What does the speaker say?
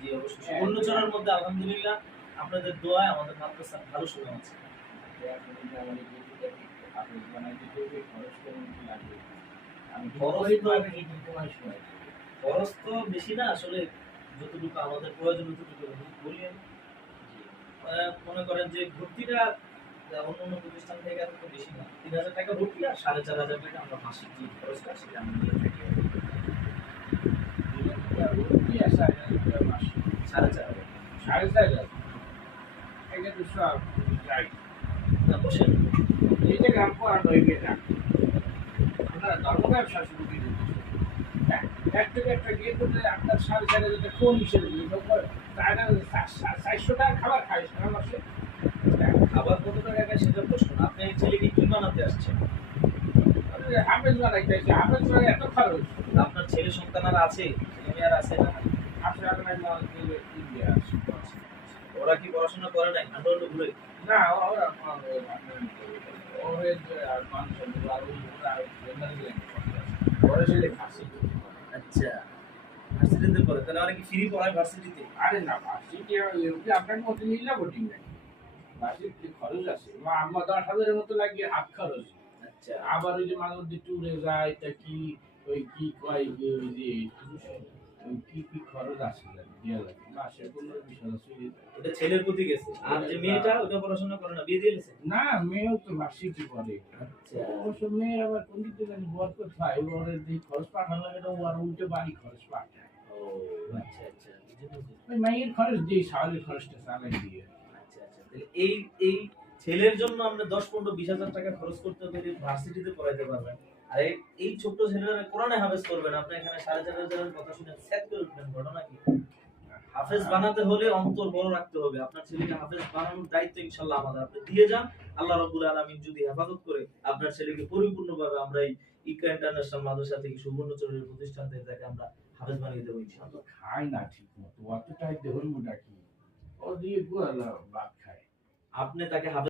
জি অবশ্যই সুবর্ণচরের মধ্যে আলহামদুলিল্লাহ আপনাদের দোয়ায় আমাদের মাদ্রাসা ভালো সুনাম আছে। খরচ তো বেশি না আসলে, যতটুকু আমাদের প্রয়োজন ততটুকু বলি আমি। মনে করেন যে ভর্তিটা অন্যান্য প্রতিষ্ঠান থেকে এত বেশি না, ৩,০০০ টাকা ভর্তি আর ৪,৫০০ টাকা আমরা মাসিক যে খরচটা সেটা আমরা দিয়ে থাকি। 4,500 না বসেন, এইটা গ্রাম করানো হইবে না। আপনারা ধর্ম ব্যবসা শুরু করে দিতেছে। হ্যাঁ, একটা একটা গিয়ে করতে আপনার 4,500 কোন হিসেবে দিল? 400 টাকা খাবার খাই সারা মাসে। আবার কত টাকা খায় সেটা প্রশ্ন না। আপনি ছেলেকে কি বানাতে আসছেন? হাফেজ বানাইতে আছে, হাফেজ বানাই এত খরচ। আপনার ছেলে সন্তান আর আছে, ছেলে মেয়ে আর আছে না? আপনার আপনার ইন্ডিয়া আছে। ওরা কি পড়াশোনা করে নাই? আন্দোলন ঘুরে না ওরা ওদের মানুষ আর ওরা ছেলে খাসি। আচ্ছা, ভার্সিটিতে পড়ে তাহলে অনেকে ফ্রি পড়ায় ভার্সিটিতে? আরে না ভার্সিটি আপনার মতো নিলে ভোটিং নাই, ভার্সিটি খরচ আছে। আমার 10,000-এর মতো লাগে হাত খরচ। আচ্ছা, আবার ওই যে মানুষ যে ট্যুরে যায় তা কি ওই কি কয় ওই যে কি খরচ আছে দেওয়া লাগে মাসে 15-20,000 চলে যায়। ওটা ছেলের প্রতি গেছে। আর যে মেয়েটা ওটা পড়াশোনা করে না, বিয়ে দিয়ে দিয়েছে? না মেয়েও তো ভার্সিটি পড়ে। আচ্ছা, অবশ্য মেয়ে আবার কোন দিক থেকে বরকত হয়, ওর যে খরচ পাঠানো লাগে ও আর উল্টে বাড়ি খরচ পাঠায়। ও আচ্ছা আচ্ছা, ওই মায়ের খরচ দিয়ে সালের খরচটা চালাই দিয়ে। আচ্ছা আচ্ছা, তাহলে এই এই ছেলের জন্য আমরা 10, 15, 20,000 টাকা খরচ করতে পেরে ভার্সিটিতে পড়াইতে পারবেন। আর এই ছোট্ট ছেলেরা কোরআনে হাফেজ করবেন, আপনি এখানে 4,500 কথা শুনে সেট করে উঠবেন, ঘটনা কি? হাফেজ বানাতে হলে অন্তর বড় রাখতে হবে। আপনার ছেলেকে হাফেজ বানানোর দায়িত্ব ইনশাআল্লাহ আমাদের। আপনি দিয়ে যান, আল্লাহ রাব্বুল আলামিন যদি হেফাজত করে আপনার ছেলেকে পরিপূর্ণভাবে আমরা এই ইকরা ইন্টারন্যাশনাল মাদ্রাসা থেকে সুবর্ণচরের প্রতিষ্ঠান থেকে তাকে আমরা হাফেজ বানিয়ে দেবো ইনশাআল্লাহ। খায় না ঠিক মতো, অতটাই দেহর মুটা কি ও দিয়ে ভাত খায়। আপনি তাকে হাফেজ